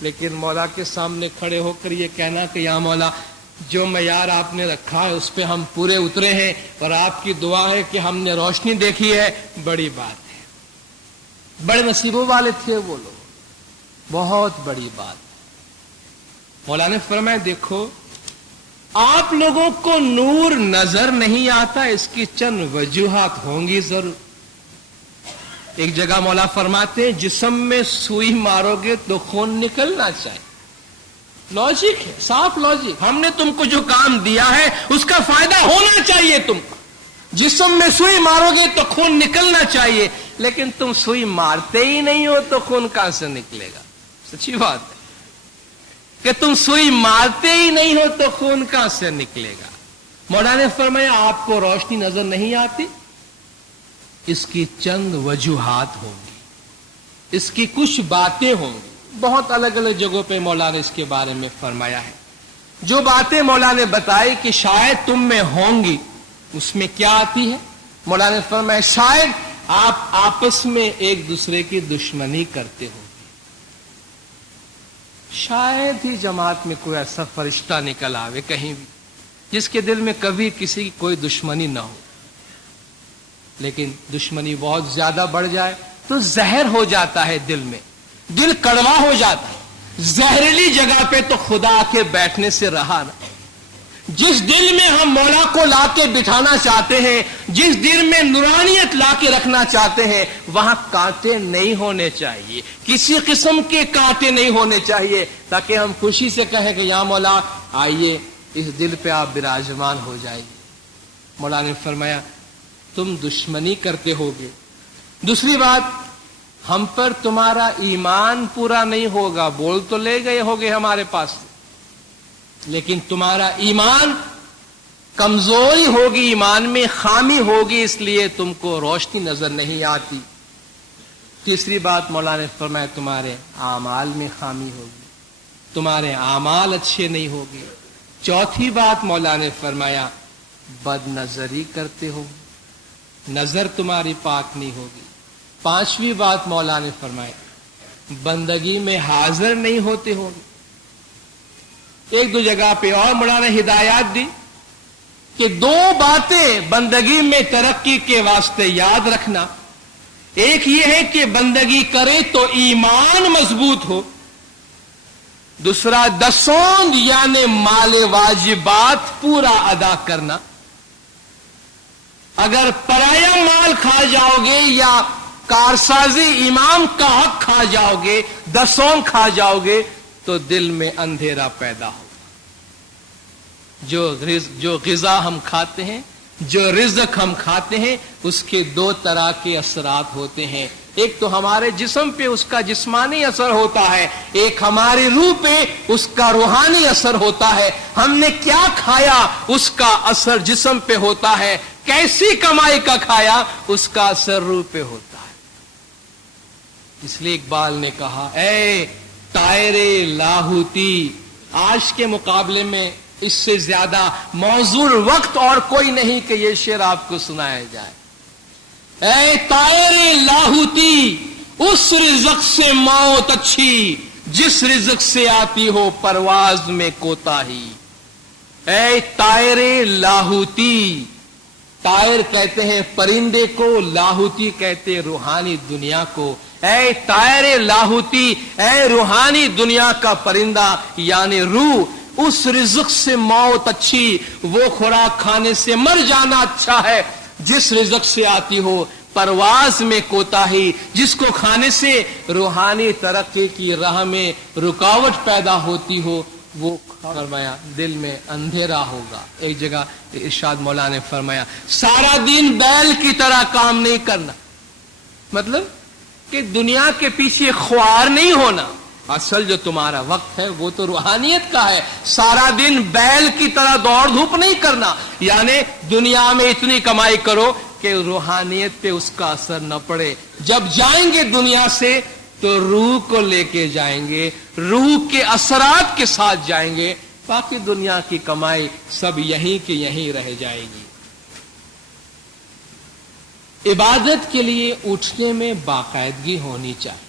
لیکن مولا کے سامنے کھڑے ہو کر یہ کہنا کہ یا مولا جو معیار آپ نے رکھا ہے اس پہ ہم پورے اترے ہیں اور آپ کی دعا ہے کہ ہم نے روشنی دیکھی ہے، بڑی بات ہے۔ بڑے نصیبوں والے تھے وہ لوگ، بہت بڑی بات۔ مولا نے فرمایا دیکھو آپ لوگوں کو نور نظر نہیں آتا، اس کی چند وجوہات ہوں گی ضرور۔ ایک جگہ مولا فرماتے ہیں جسم میں سوئی مارو گے تو خون نکلنا چاہیے، لاجک ہے، صاف لاجک۔ ہم نے تم کو جو کام دیا ہے اس کا فائدہ ہونا چاہیے تم کو۔ جسم میں سوئی مارو گے تو خون نکلنا چاہیے، لیکن تم سوئی مارتے ہی نہیں ہو تو خون کہاں سے نکلے گا؟ سچی بات ہے کہ تم سوئی مارتے ہی نہیں ہو تو خون کہاں سے نکلے گا؟ مولا نے فرمایا آپ کو روشنی نظر نہیں آتی، اس کی چند وجوہات ہوں گی، اس کی کچھ باتیں ہوں گی۔ بہت الگ الگ جگہوں پہ مولا نے اس کے بارے میں فرمایا ہے۔ جو باتیں مولا نے بتائی کہ شاید تم میں ہوں گی، اس میں کیا آتی ہے؟ مولا نے فرمایا شاید آپ آپس میں ایک دوسرے کی دشمنی کرتے ہو، شاید ہی جماعت میں کوئی ایسا فرشتہ نکل آوے کہیں بھی جس کے دل میں کبھی کسی کی کوئی دشمنی نہ ہو، لیکن دشمنی بہت زیادہ بڑھ جائے تو زہر ہو جاتا ہے دل میں، دل کڑوا ہو جاتا ہے۔ زہریلی جگہ پہ تو خدا آ کے بیٹھنے سے رہا نہ۔ جس دل میں ہم مولا کو لا کے بٹھانا چاہتے ہیں، جس دل میں نورانیت لا کے رکھنا چاہتے ہیں، وہاں کانٹے نہیں ہونے چاہیے، کسی قسم کے کانٹے نہیں ہونے چاہیے، تاکہ ہم خوشی سے کہیں کہ یا مولا آئیے اس دل پہ آپ براجمان ہو جائیے۔ مولا نے فرمایا تم دشمنی کرتے ہوگے۔ دوسری بات، ہم پر تمہارا ایمان پورا نہیں ہوگا، بول تو لے گئے ہوگے ہمارے پاس، لیکن تمہارا ایمان کمزوری ہوگی، ایمان میں خامی ہوگی، اس لیے تم کو روشنی نظر نہیں آتی۔ تیسری بات مولا نے فرمایا تمہارے اعمال میں خامی ہوگی، تمہارے اعمال اچھے نہیں ہوگے۔ چوتھی بات مولا نے فرمایا بد نظری کرتے ہو، نظر تمہاری پاک نہیں ہوگی۔ پانچویں بات مولا نے فرمایا بندگی میں حاضر نہیں ہوتے ہو۔ ایک دو جگہ پہ اور مولا نے ہدایات دی کہ دو باتیں بندگی میں ترقی کے واسطے یاد رکھنا، ایک یہ ہے کہ بندگی کرے تو ایمان مضبوط ہو، دوسرا دسوند یعنی مال واجبات پورا ادا کرنا۔ اگر پرایا مال کھا جاؤ گے یا کارسازی امام کا حق کھا جاؤ گے، دسوند کھا جاؤ گے تو دل میں اندھیرا پیدا ہوگا۔ جو غذا ہم کھاتے ہیں، جو رزق ہم کھاتے ہیں، اس کے دو طرح کے اثرات ہوتے ہیں۔ ایک تو ہمارے جسم پہ اس کا جسمانی اثر ہوتا ہے، ایک ہماری روح پہ اس کا روحانی اثر ہوتا ہے۔ ہم نے کیا کھایا اس کا اثر جسم پہ ہوتا ہے، کیسی کمائی کا کھایا اس کا اثر روح پہ ہوتا ہے۔ اس لیے اقبال نے کہا اے طائر لاہوتی، آج کے مقابلے میں اس سے زیادہ موزوں وقت اور کوئی نہیں کہ یہ شعر آپ کو سنایا جائے۔ اے طائر لاہوتی، اس رزق سے موت اچھی جس رزق سے آتی ہو پرواز میں کوتاہی۔ اے طائر لاہوتی، طائر کہتے ہیں پرندے کو، لاہوتی کہتے ہیں روحانی دنیا کو۔ اے طائر لاہوتی، اے روحانی دنیا کا پرندہ یعنی روح، اس رزق سے موت اچھی، وہ خوراک کھانے سے مر جانا اچھا ہے جس رزق سے آتی ہو پرواز میں کوتاہی، جس کو کھانے سے روحانی ترقی کی راہ میں رکاوٹ پیدا ہوتی ہو، وہ فرمایا دل میں اندھیرا ہوگا۔ ایک جگہ ارشاد مولا نے فرمایا سارا دن بیل کی طرح کام نہیں کرنا، مطلب کہ دنیا کے پیچھے خوار نہیں ہونا، اصل جو تمہارا وقت ہے وہ تو روحانیت کا ہے۔ سارا دن بیل کی طرح دوڑ دھوپ نہیں کرنا، یعنی دنیا میں اتنی کمائی کرو کہ روحانیت پہ اس کا اثر نہ پڑے۔ جب جائیں گے دنیا سے تو روح کو لے کے جائیں گے، روح کے اثرات کے ساتھ جائیں گے، باقی دنیا کی کمائی سب یہیں کی یہیں رہ جائے گی۔ عبادت کے لیے اٹھنے میں باقاعدگی ہونی چاہیے۔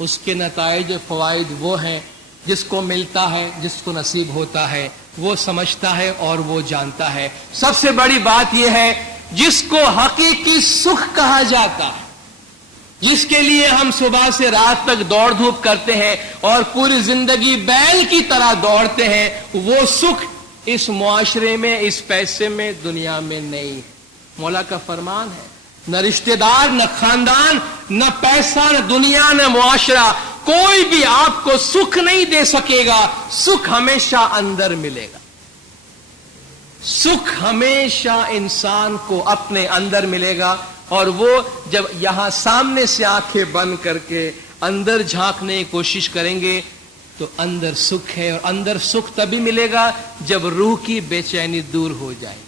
اس کے نتائج فوائد وہ ہیں جس کو ملتا ہے، جس کو نصیب ہوتا ہے وہ سمجھتا ہے اور وہ جانتا ہے۔ سب سے بڑی بات یہ ہے جس کو حقیقی سکھ کہا جاتا ہے، جس کے لیے ہم صبح سے رات تک دوڑ دھوپ کرتے ہیں اور پوری زندگی بیل کی طرح دوڑتے ہیں، وہ سکھ اس معاشرے میں، اس پیسے میں، دنیا میں نہیں ہے۔ مولا کا فرمان ہے، نہ رشتہ دار، نہ خاندان، نہ پیسہ، نہ دنیا، نہ معاشرہ، کوئی بھی آپ کو سکھ نہیں دے سکے گا۔ سکھ ہمیشہ اندر ملے گا، سکھ ہمیشہ انسان کو اپنے اندر ملے گا، اور وہ جب یہاں سامنے سے آنکھیں بند کر کے اندر جھانکنے کی کوشش کریں گے تو اندر سکھ ہے، اور اندر سکھ تبھی ملے گا جب روح کی بے چینی دور ہو جائے گی۔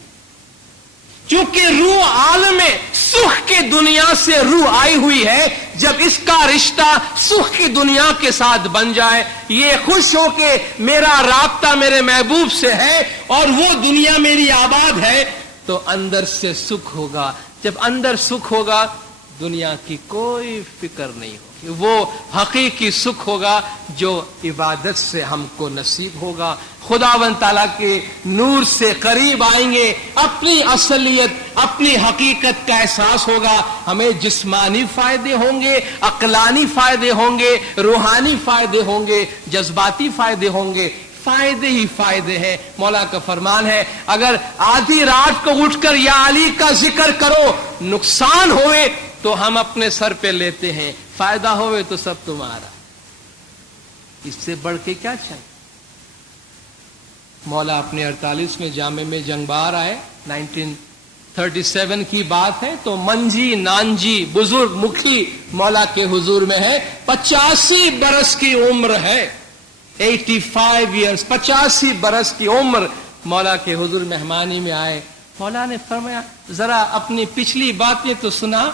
چونکہ روح عالم سکھ کی دنیا سے روح آئی ہوئی ہے، جب اس کا رشتہ سکھ کی دنیا کے ساتھ بن جائے، یہ خوش ہو کہ میرا رابطہ میرے محبوب سے ہے اور وہ دنیا میری آباد ہے، تو اندر سے سکھ ہوگا۔ جب اندر سکھ ہوگا دنیا کی کوئی فکر نہیں ہوگی، وہ حقیقی سکھ ہوگا جو عبادت سے ہم کو نصیب ہوگا۔ خداوند تعالیٰ کے نور سے قریب آئیں گے، اپنی اصلیت، اپنی حقیقت کا احساس ہوگا، ہمیں جسمانی فائدے ہوں گے، عقلانی فائدے ہوں گے، روحانی فائدے ہوں گے، جذباتی فائدے ہوں گے، فائدے ہی فائدے ہیں۔ مولا کا فرمان ہے، اگر آدھی رات کو اٹھ کر یا علی کا ذکر کرو، نقصان ہوئے تو ہم اپنے سر پہ لیتے ہیں، فائدہ ہوئے تو سب تمہارا۔ اس سے بڑھ کے کیا چاہیے؟ مولا اپنے 48 جامع میں جنگ بار آئے، 1937 کی بات ہے، تو منجی نانجی بزرگ مکھی مولا کے حضور میں ہے، 85 برس کی عمر ہے، 85 ایئرس، 85 برس کی عمر، مولا کے حضور مہمانی میں آئے۔ مولا نے فرمایا ذرا اپنی پچھلی باتیں تو سنا۔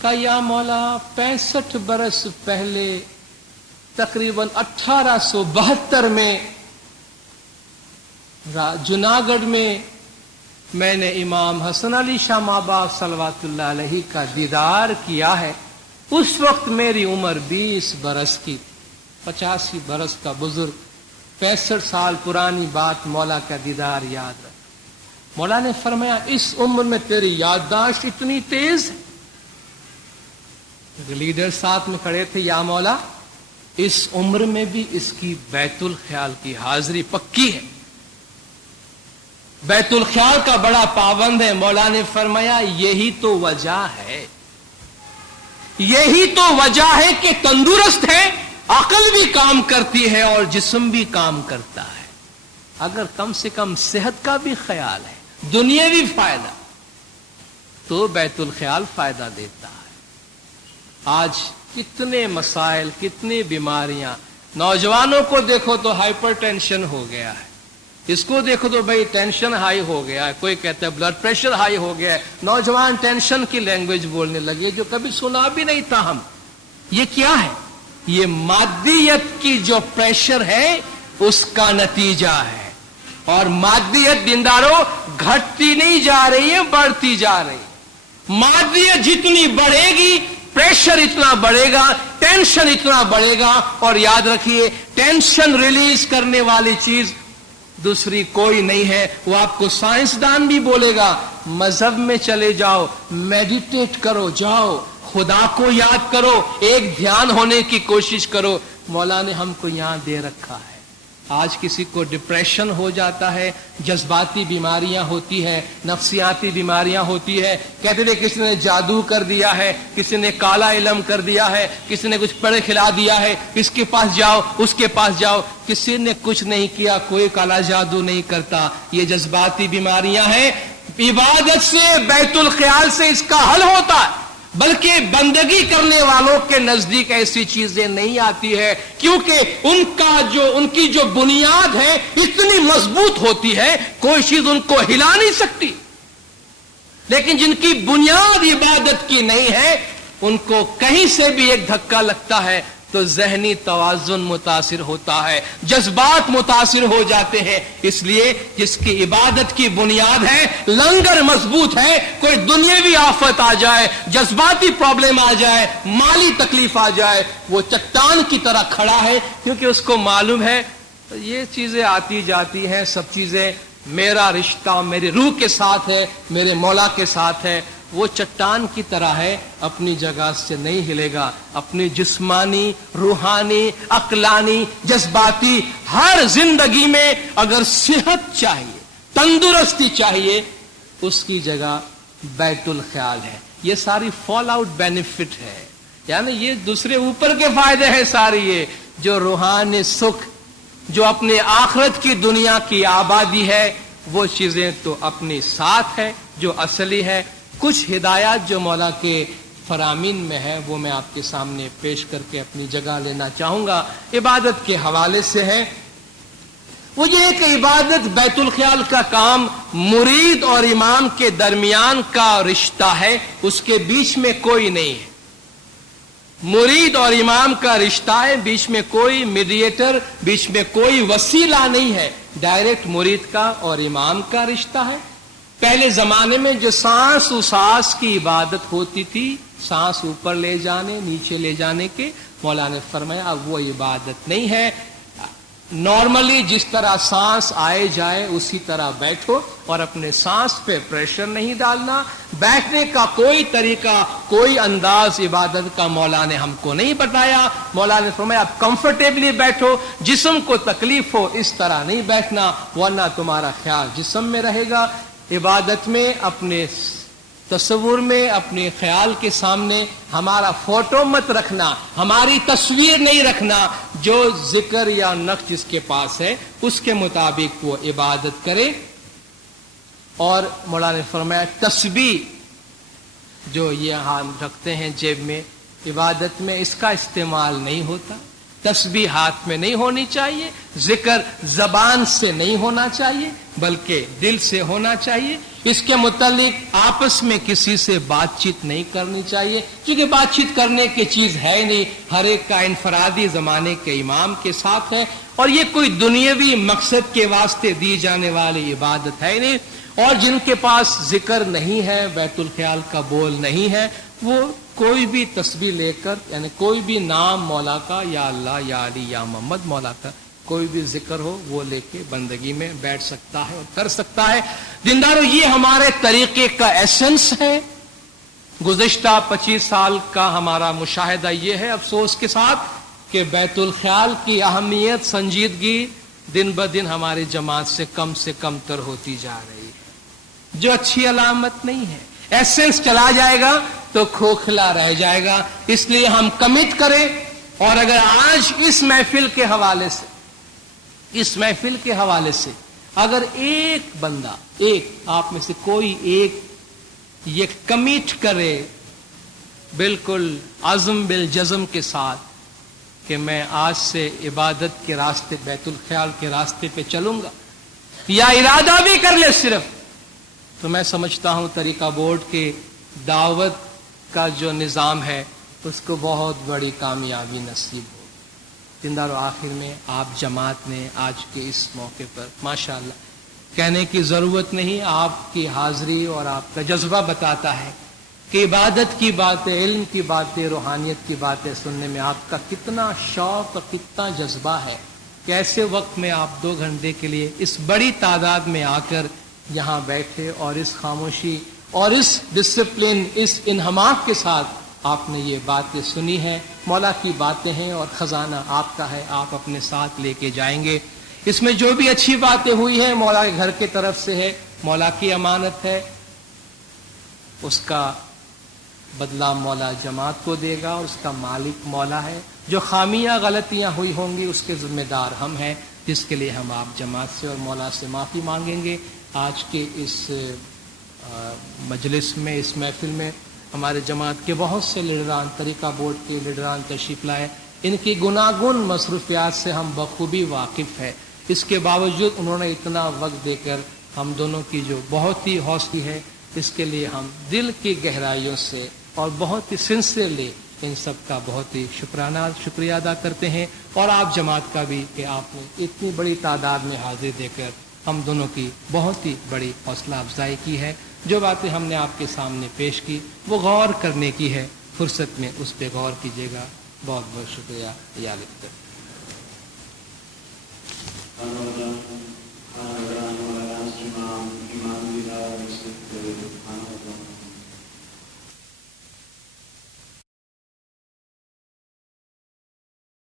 کہا یا مولا 65 برس پہلے تقریباً 1872 میں جناگڑھ میں نے امام حسن علی شاہ ماباب صلوات اللہ علیہ کا دیدار کیا ہے، اس وقت میری عمر 20 برس کی تھی۔ 85 برس کا بزرگ، 65 سال پرانی بات، مولا کا دیدار یاد رکھ۔ مولا نے فرمایا اس عمر میں تیری یادداشت اتنی تیز ہے؟ لیڈر ساتھ میں کھڑے تھے، یا مولا اس عمر میں بھی اس کی بیت الخیال کی حاضری پکی ہے، بیت الخیال کا بڑا پابند ہے۔ مولا نے فرمایا یہی تو وجہ ہے، یہی تو وجہ ہے کہ تندرست ہے، عقل بھی کام کرتی ہے اور جسم بھی کام کرتا ہے۔ اگر کم سے کم صحت کا بھی خیال ہے، دنیاوی فائدہ، تو بیت الخیال فائدہ دیتا ہے۔ آج کتنے مسائل، کتنی بیماریاں، نوجوانوں کو دیکھو تو ہائپر ٹینشن ہو گیا ہے، اس کو دیکھو تو بھئی ٹینشن ہائی ہو گیا ہے، کوئی کہتا ہے بلڈ پریشر ہائی ہو گیا ہے، نوجوان ٹینشن کی لینگویج بولنے لگے جو کبھی سنا بھی نہیں تھا ہم۔ یہ کیا ہے؟ یہ مادیت کی جو پریشر ہے اس کا نتیجہ ہے، اور مادیت دینداروں گھٹتی نہیں جا رہی ہے، بڑھتی جا رہی ہے۔ مادیت جتنی بڑھے گی پریشر اتنا بڑھے گا، ٹینشن اتنا بڑھے گا، اور یاد رکھیے ٹینشن ریلیز کرنے والی چیز دوسری کوئی نہیں ہے۔ وہ آپ کو سائنسدان بھی بولے گا، مذہب میں چلے جاؤ، میڈیٹیٹ کرو، جاؤ خدا کو یاد کرو، ایک دھیان ہونے کی کوشش کرو۔ مولا نے ہم کو یہاں دے رکھا ہے۔ آج کسی کو ڈپریشن ہو جاتا ہے، جذباتی بیماریاں ہوتی ہے، نفسیاتی بیماریاں ہوتی ہے، کہتے تھے کسی نے جادو کر دیا ہے، کسی نے کالا علم کر دیا ہے، کسی نے کچھ پڑھ کھلا دیا ہے، اس کے پاس جاؤ، اس کے پاس جاؤ۔ کسی نے کچھ نہیں کیا، کوئی کالا جادو نہیں کرتا، یہ جذباتی بیماریاں ہیں۔ عبادت سے، بیت الخیال سے اس کا حل ہوتا ہے، بلکہ بندگی کرنے والوں کے نزدیک ایسی چیزیں نہیں آتی ہے، کیونکہ ان کی جو بنیاد ہے اتنی مضبوط ہوتی ہے، کوئی چیز ان کو ہلا نہیں سکتی۔ لیکن جن کی بنیاد عبادت کی نہیں ہے، ان کو کہیں سے بھی ایک دھکا لگتا ہے تو ذہنی توازن متاثر ہوتا ہے، جذبات متاثر ہو جاتے ہیں۔ اس لیے جس کی عبادت کی بنیاد ہے، لنگر مضبوط ہے، کوئی دنیاوی آفت آ جائے، جذباتی پرابلم آ جائے، مالی تکلیف آ جائے، وہ چٹان کی طرح کھڑا ہے، کیونکہ اس کو معلوم ہے یہ چیزیں آتی جاتی ہیں، سب چیزیں میرا رشتہ میری روح کے ساتھ ہے، میرے مولا کے ساتھ ہے۔ وہ چٹان کی طرح ہے، اپنی جگہ سے نہیں ہلے گا۔ اپنی جسمانی، روحانی، عقلانی، جذباتی ہر زندگی میں اگر صحت چاہیے، تندرستی چاہیے، اس کی جگہ بیت الخیال ہے۔ یہ ساری فال آؤٹ بینیفٹ ہے، یعنی یہ دوسرے اوپر کے فائدے ہیں ساری، یہ جو روحانی سکھ، جو اپنے آخرت کی دنیا کی آبادی ہے، وہ چیزیں تو اپنی ساتھ ہے جو اصلی ہے۔ کچھ ہدایات جو مولا کے فرامین میں ہے وہ میں آپ کے سامنے پیش کر کے اپنی جگہ لینا چاہوں گا، عبادت کے حوالے سے ہے۔ وہ یہ ہے کہ عبادت، بیت الخیال کا کام مرید اور امام کے درمیان کا رشتہ ہے، اس کے بیچ میں کوئی نہیں ہے۔ مرید اور امام کا رشتہ ہے، بیچ میں کوئی میڈیٹر، بیچ میں کوئی وسیلہ نہیں ہے، ڈائریکٹ مرید کا اور امام کا رشتہ ہے۔ پہلے زمانے میں جو سانس و سانس کی عبادت ہوتی تھی، سانس اوپر لے جانے نیچے لے جانے کے، مولانا نے فرمایا اب وہ عبادت نہیں ہے۔ نارملی جس طرح سانس آئے جائے اسی طرح بیٹھو، اور اپنے سانس پہ پریشر نہیں ڈالنا۔ بیٹھنے کا کوئی طریقہ، کوئی انداز عبادت کا مولا نے ہم کو نہیں بتایا۔ مولا نے فرمایا آپ کمفرٹیبلی بیٹھو، جسم کو تکلیف ہو اس طرح نہیں بیٹھنا، ورنہ تمہارا خیال جسم میں رہے گا۔ عبادت میں اپنے تصور میں، اپنے خیال کے سامنے ہمارا فوٹو مت رکھنا، ہماری تصویر نہیں رکھنا، جو ذکر یا نقش جس کے پاس ہے اس کے مطابق وہ عبادت کرے۔ اور مولانا نے فرمایا تسبیح جو یہ ہم رکھتے ہیں جیب میں، عبادت میں اس کا استعمال نہیں ہوتا، تسبیح ہاتھ میں نہیں ہونی چاہیے، ذکر زبان سے نہیں ہونا چاہیے بلکہ دل سے ہونا چاہیے۔ اس کے متعلق آپس میں کسی سے بات چیت نہیں کرنی چاہیے، کیونکہ بات چیت کرنے کی چیز ہے نہیں، ہر ایک کا انفرادی زمانے کے امام کے ساتھ ہے، اور یہ کوئی دنیاوی مقصد کے واسطے دی جانے والی عبادت ہے نہیں۔ اور جن کے پاس ذکر نہیں ہے، بیت الخیال کا بول نہیں ہے، وہ کوئی بھی تسبیح لے کر، یعنی کوئی بھی نام مولا کا، یا اللہ یا علی یا محمد، مولا کا کوئی بھی ذکر ہو وہ لے کے بندگی میں بیٹھ سکتا ہے اور کر سکتا ہے۔ دیندارو، یہ ہمارے طریقے کا ایسنس ہے۔ گزشتہ 25 سال کا ہمارا مشاہدہ یہ ہے افسوس کے ساتھ کہ بیت الخیال کی اہمیت، سنجیدگی دن بدن ہماری جماعت سے کم تر ہوتی جا رہی ہے، جو اچھی علامت نہیں ہے۔ ایسنس چلا جائے گا تو کھوکھلا رہ جائے گا۔ اس لیے ہم کمٹ کریں، اور اگر آج اس محفل کے حوالے سے اگر ایک بندہ، ایک آپ میں سے کوئی ایک یہ کمٹ کرے بالکل عزم بالجزم کے ساتھ کہ میں آج سے عبادت کے راستے، بیت الخیال کے راستے پہ چلوں گا، یا ارادہ بھی کر لے صرف، تو میں سمجھتا ہوں طریقہ بورڈ کے دعوت کا جو نظام ہے اس کو بہت بڑی کامیابی نصیب ہو۔ دیندارو، آخر میں آپ جماعت نے آج کے اس موقع پر ماشاءاللہ کہنے کی ضرورت نہیں، آپ کی حاضری اور آپ کا جذبہ بتاتا ہے کہ عبادت کی باتیں، علم کی باتیں، روحانیت کی باتیں سننے میں آپ کا کتنا شوق اور کتنا جذبہ ہے کہ ایسے وقت میں آپ 2 گھنٹے کے لیے اس بڑی تعداد میں آ کر یہاں بیٹھے، اور اس خاموشی اور اس ڈسپلن، اس انہماک کے ساتھ آپ نے یہ باتیں سنی ہیں۔ مولا کی باتیں ہیں اور خزانہ آپ کا ہے، آپ اپنے ساتھ لے کے جائیں گے۔ اس میں جو بھی اچھی باتیں ہوئی ہیں مولا کے گھر کی طرف سے ہے، مولا کی امانت ہے، اس کا بدلہ مولا جماعت کو دے گا، اور اس کا مالک مولا ہے۔ جو خامیاں غلطیاں ہوئی ہوں گی اس کے ذمہ دار ہم ہیں، جس کے لیے ہم آپ جماعت سے اور مولا سے معافی مانگیں گے۔ آج کے اس مجلس میں، اس محفل میں ہمارے جماعت کے بہت سے لیڈران، طریقہ بورڈ کے لیڈران تشریف لائے، ان کی گناگن مصروفیات سے ہم بخوبی واقف ہیں۔ اس کے باوجود انہوں نے اتنا وقت دے کر ہم دونوں کی جو بہت ہی حوصلہ ہے، اس کے لیے ہم دل کی گہرائیوں سے اور بہت ہی سنسیئرلی ان سب کا بہت ہی شکریہ ادا کرتے ہیں، اور آپ جماعت کا بھی کہ آپ نے اتنی بڑی تعداد میں حاضر دے کر ہم دونوں کی بہت ہی بڑی حوصلہ افزائی کی ہے۔ جو باتیں ہم نے آپ کے سامنے پیش کی وہ غور کرنے کی ہے، فرصت میں اس پہ غور کیجیے گا۔ بہت بہت شکریہ۔ یا لکھتے